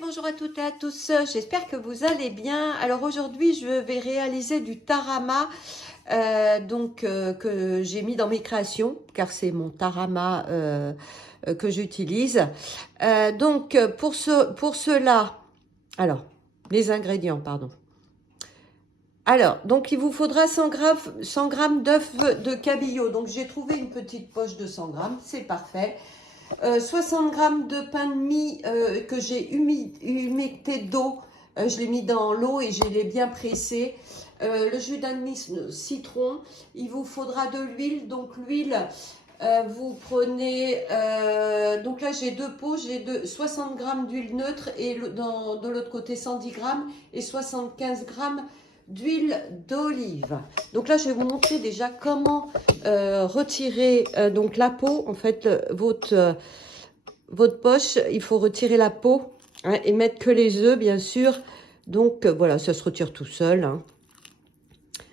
Bonjour à toutes et à tous, j'espère que vous allez bien. Alors aujourd'hui je vais réaliser du tarama que j'ai mis dans mes créations car c'est mon tarama que j'utilise. Pour cela, alors les ingrédients pardon. Alors, donc il vous faudra 100 grammes d'œufs de cabillaud. Donc j'ai trouvé une petite poche de 100 grammes, c'est parfait. 60 grammes de pain de mie que j'ai humecté d'eau. Je l'ai mis dans l'eau et je l'ai bien pressé. Le jus d'un citron. Il vous faudra de l'huile. Donc l'huile, vous prenez... donc là j'ai deux pots. J'ai 60 grammes d'huile neutre et de l'autre côté 110 grammes et 75 grammes d'huile d'olive. Donc là, je vais vous montrer déjà comment retirer donc la peau. En fait, votre poche, il faut retirer la peau hein, et mettre que les œufs, bien sûr. Donc voilà, ça se retire tout seul. Hein.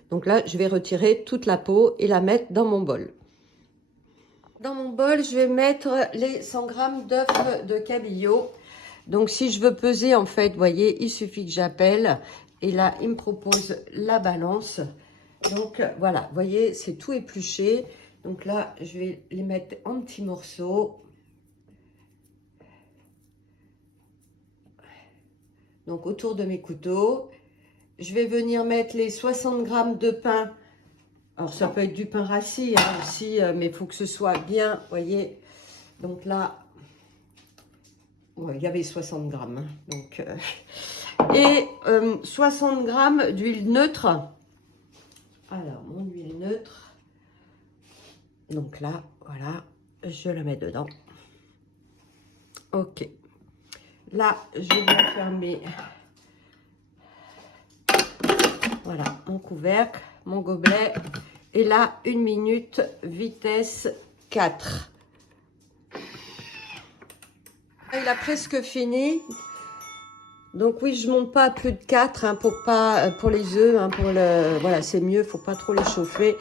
Donc là, je vais retirer toute la peau et la mettre dans mon bol. Dans mon bol, je vais mettre les 100 grammes d'œufs de cabillaud. Donc si je veux peser, en fait, vous voyez, il suffit que j'appelle. Et là, il me propose la balance. Donc, voilà, vous voyez, c'est tout épluché. Donc là, je vais les mettre en petits morceaux. Donc, autour de mes couteaux. Je vais venir mettre les 60 grammes de pain. Alors, ça peut être du pain rassis hein, aussi, mais il faut que ce soit bien, vous voyez. Donc là, ouais, il y avait 60 grammes. Hein, donc... et 60 grammes d'huile neutre. Alors, mon huile neutre. Donc là, voilà, je la mets dedans. Ok. Là, je vais fermer. Voilà, mon couvercle, mon gobelet. Et là, 1 minute, vitesse 4. Il a presque fini. Donc oui, je monte pas à plus de 4 hein, pour les œufs, hein, voilà, c'est mieux, faut pas trop les chauffer.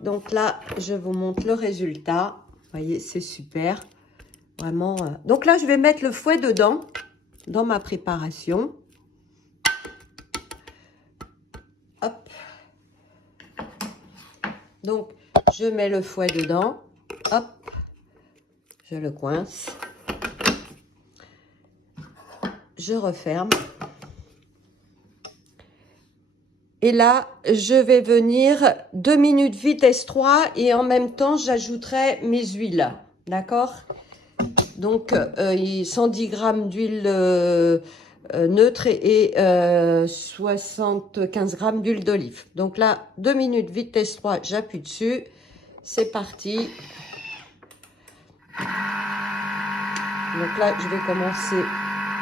Donc là, je vous montre le résultat. Vous voyez, c'est super. Vraiment. Donc là, je vais mettre le fouet dedans, dans ma préparation. Hop. Donc, je mets le fouet dedans. Hop. Je le coince. Je referme. Et là, je vais venir 2 minutes vitesse 3 et en même temps, j'ajouterai mes huiles. D'accord? Donc, 110 grammes d'huile neutre et 75 grammes d'huile d'olive. Donc là, 2 minutes vitesse 3, j'appuie dessus. C'est parti. Donc là, je vais commencer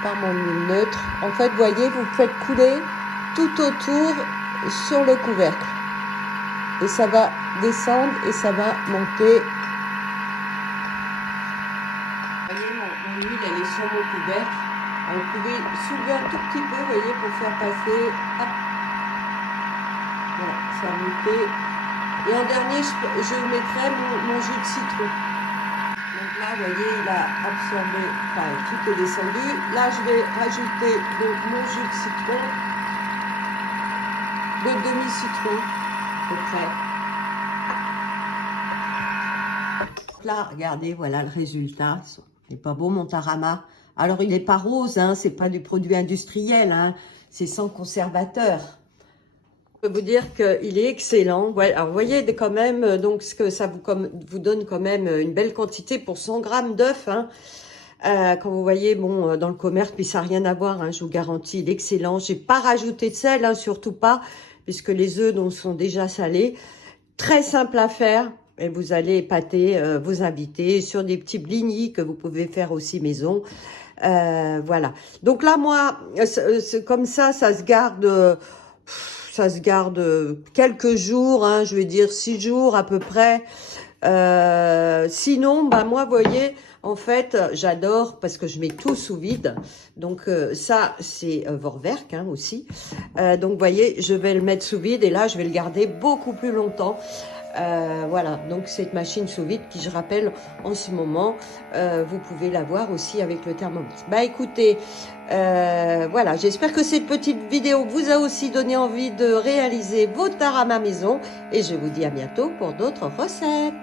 par mon huile neutre. En fait, vous voyez, vous faites couler tout autour sur le couvercle. Et ça va descendre et ça va monter. Vous voyez, mon huile, elle est sur mon couvercle. Alors, vous pouvez soulever un tout petit peu, vous voyez, pour faire passer. Hop. Voilà, ça a monté. Et en dernier, je mettrai mon jus de citron. Donc là, vous voyez, il a absorbé, enfin, tout est descendu. Là, je vais rajouter donc, mon jus de citron, le demi-citron, à peu près. Donc là, regardez, voilà le résultat. Il n'est pas beau, mon tarama. Alors, il n'est pas rose, hein, c'est pas du produit industriel, hein, c'est sans conservateur. Je peux vous dire qu'il est excellent. Ouais, alors, vous voyez quand même, donc, ce que ça vous donne quand même une belle quantité pour 100 grammes d'œufs. Hein. Quand vous voyez, bon, dans le commerce, puis ça n'a rien à voir, hein, je vous garantis, il est excellent. Je n'ai pas rajouté de sel, hein, surtout pas, puisque les œufs donc, sont déjà salés. Très simple à faire. Et vous allez épater vos invités sur des petits blinis que vous pouvez faire aussi maison. Voilà. Donc là, moi, comme ça se garde... ça se garde quelques jours, hein, je vais dire 6 jours à peu près. Sinon, bah moi, vous voyez, en fait, j'adore parce que je mets tout sous vide. Donc ça, c'est Vorwerk hein, aussi. Donc, vous voyez, je vais le mettre sous vide et là, je vais le garder beaucoup plus longtemps. Voilà, donc cette machine sous vide qui, je rappelle, en ce moment, vous pouvez l'avoir aussi avec le Thermomix. Bah écoutez, voilà, j'espère que cette petite vidéo vous a aussi donné envie de réaliser vos taras à ma maison et je vous dis à bientôt pour d'autres recettes.